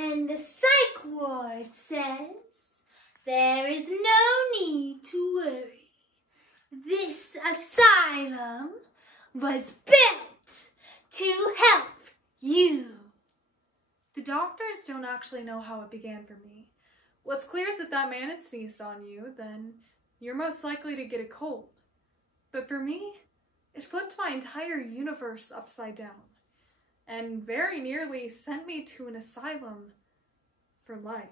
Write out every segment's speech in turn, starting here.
And the psych ward says there is no need to worry. This asylum was built to help you. The doctors don't actually know how it began for me. What's clear is if that man had sneezed on you, then you're most likely to get a cold. But for me, it flipped my entire universe upside down and very nearly sent me to an asylum for life.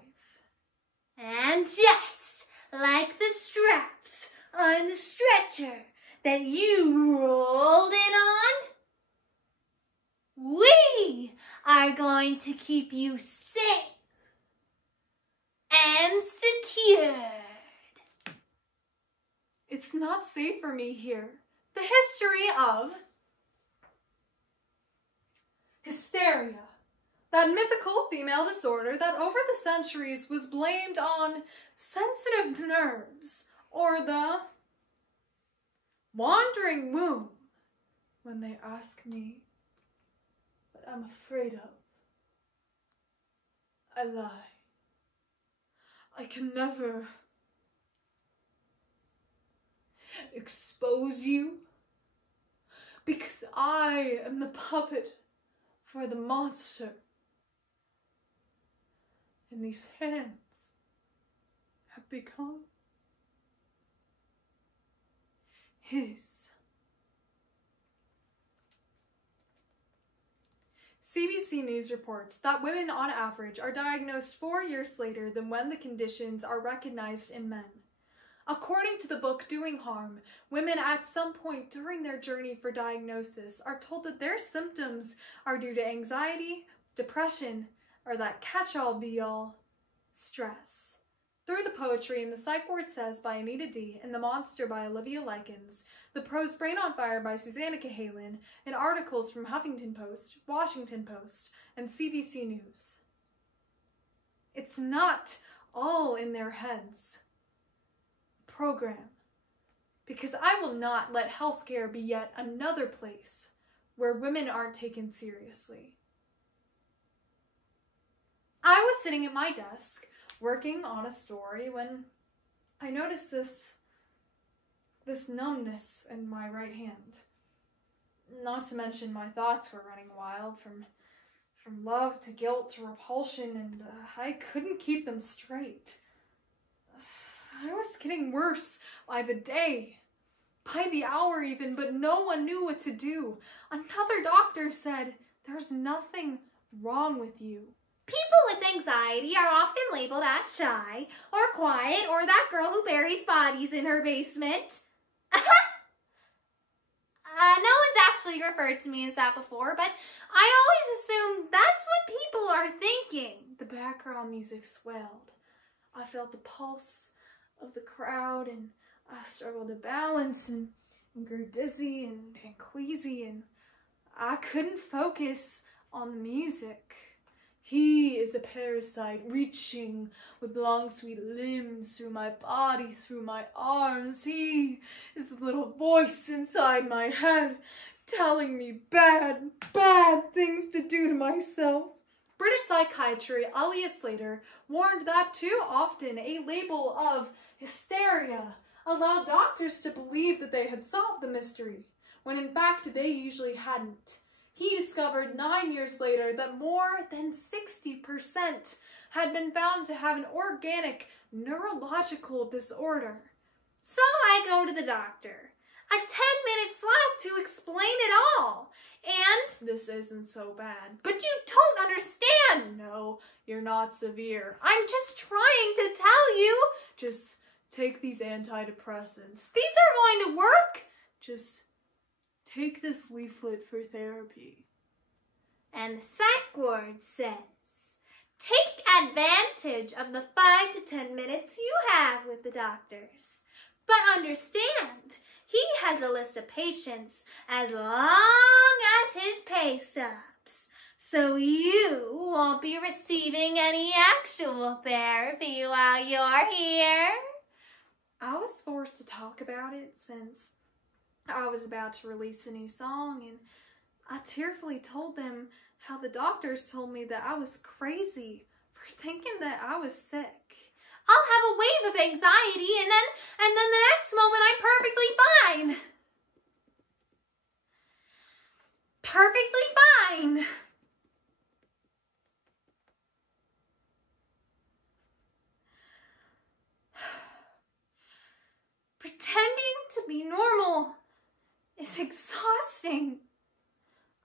And just like the straps on the stretcher that you rolled in on, we are going to keep you safe and secured. It's not safe for me here. The history of hysteria, that mythical female disorder that over the centuries was blamed on sensitive nerves or the wandering womb when they ask me what I'm afraid of. I lie. I can never expose you because I am the puppet for the monster. And these hands have become his. CBC News reports that women on average are diagnosed 4 years later than when the conditions are recognized in men. According to the book Doing Harm, women at some point during their journey for diagnosis are told that their symptoms are due to anxiety, depression, or that catch-all be-all, stress. Through the poetry in The Psych Ward Says by Anita D. and The Monster by Olivia Likens, the prose Brain on Fire by Susanna Cahalan, and articles from Huffington Post, Washington Post, and CBC News. It's not all in their heads. Program, because I will not let healthcare be yet another place where women aren't taken seriously. I was sitting at my desk working on a story when I noticed this numbness in my right hand. Not to mention my thoughts were running wild from love to guilt to repulsion, and I couldn't keep them straight. I was getting worse by the day, by the hour even, but no one knew what to do. Another doctor said, "There's nothing wrong with you." People with anxiety are often labeled as shy or quiet or that girl who buries bodies in her basement. No one's actually referred to me as that before, but I always assume that's what people are thinking. The background music swelled. I felt the pulse of the crowd, and I struggled to balance and grew dizzy and queasy, and I couldn't focus on the music. He is a parasite reaching with long sweet limbs through my body, through my arms. He is the little voice inside my head telling me bad things to do to myself. British psychiatry Elliot Slater warned that too often a label of hysteria allowed doctors to believe that they had solved the mystery, when in fact they usually hadn't. He discovered 9 years later that more than 60% had been found to have an organic neurological disorder. So I go to the doctor. A 10-minute slot to explain it all. And this isn't so bad. But you don't understand. No, you're not severe. I'm just trying to tell you. Just take these antidepressants. These are going to work. Just take this leaflet for therapy. And the psych ward says, take advantage of the 5 to 10 minutes you have with the doctors. But understand, he has a list of patients as long as his pay stubs. So you won't be receiving any actual therapy while you're here. I was forced to talk about it since I was about to release a new song, and I tearfully told them how the doctors told me that I was crazy for thinking that I was sick. I'll have a wave of anxiety and then the next moment I'm perfectly fine. Perfectly fine. Pretending to be normal is exhausting.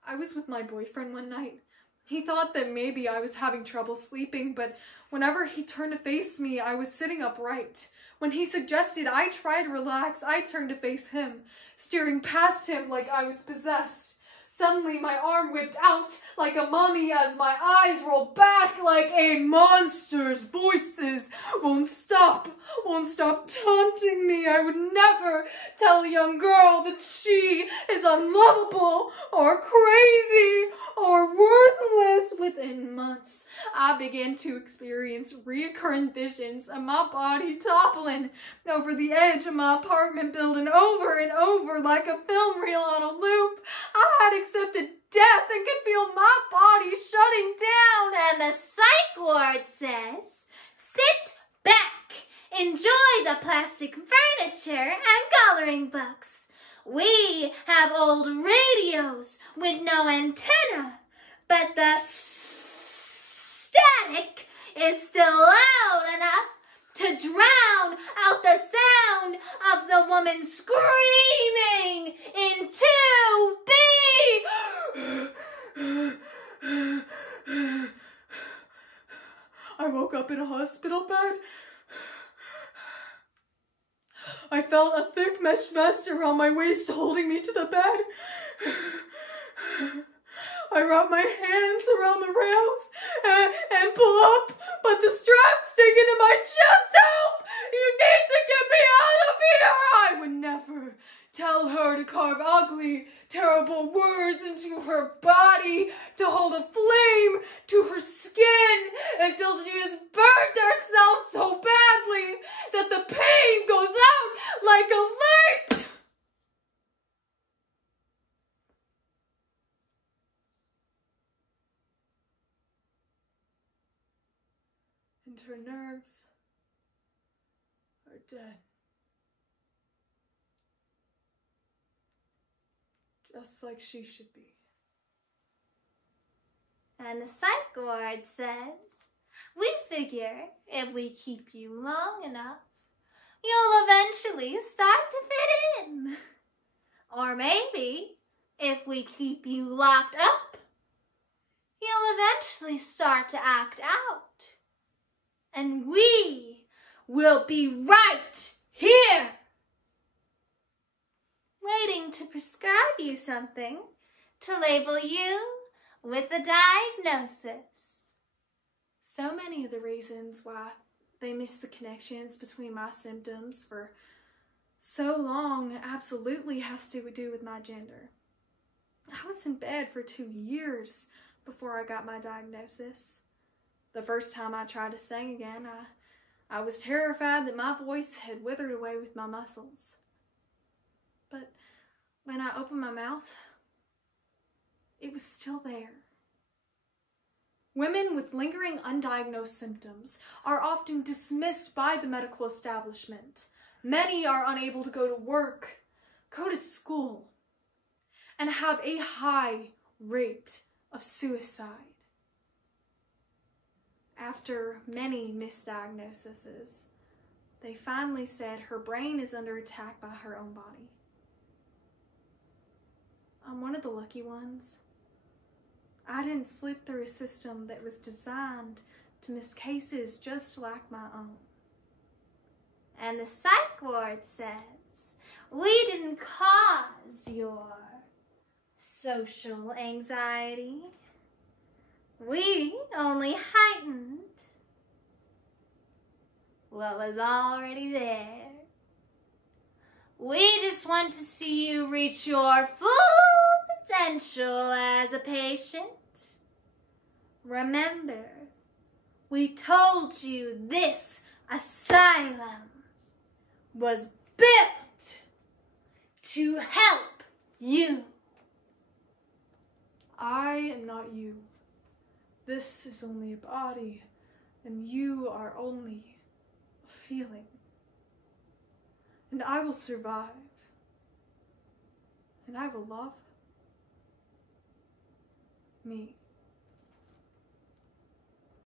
I was with my boyfriend one night. He thought that maybe I was having trouble sleeping, but whenever he turned to face me, I was sitting upright. When he suggested I try to relax, I turned to face him, staring past him like I was possessed. Suddenly, my arm whipped out like a mummy as my eyes rolled back like a monster's voices won't stop taunting me. I would never tell a young girl that she is unlovable or crazy or worthless. Within months, I began to experience recurrent visions of my body toppling over the edge of my apartment building over and over like a film reel on a loop. I had accepted death and could feel my body shutting down. And the psych ward says, sit back, enjoy the plastic furniture and coloring books. We have old radios with no antenna, but the static is still loud enough to drown out the sound of the woman screaming in 2B. I woke up in a hospital bed. I felt a thick mesh vest around my waist holding me to the bed. I wrap my hands around the rails and pull up, but the strap's sticking to my chest. Help! You need to get me out of here! I would never tell her to carve ugly, terrible words into her body, to hold a flame to her skin until she has burned herself so badly that the pain goes out like a light. And her nerves are dead. Just like she should be. And the psych ward says, we figure if we keep you long enough, you'll eventually start to fit in. Or maybe, if we keep you locked up, you'll eventually start to act out. And we will be right here, waiting to prescribe you something to label you with a diagnosis. So many of the reasons why they missed the connections between my symptoms for so long absolutely has to do with my gender. I was in bed for 2 years before I got my diagnosis. The first time I tried to sing again, I was terrified that my voice had withered away with my muscles. But when I opened my mouth, it was still there. Women with lingering undiagnosed symptoms are often dismissed by the medical establishment. Many are unable to go to work, go to school, and have a high rate of suicide. After many misdiagnoses, they finally said her brain is under attack by her own body. I'm one of the lucky ones. I didn't slip through a system that was designed to miss cases just like my own. And the psych ward says, we didn't cause your social anxiety. We only heightened what was already there. We just want to see you reach your full potential as a patient. Remember, we told you this asylum was built to help you. I am not you. This is only a body and you are only a feeling. And I will survive, and I will love me.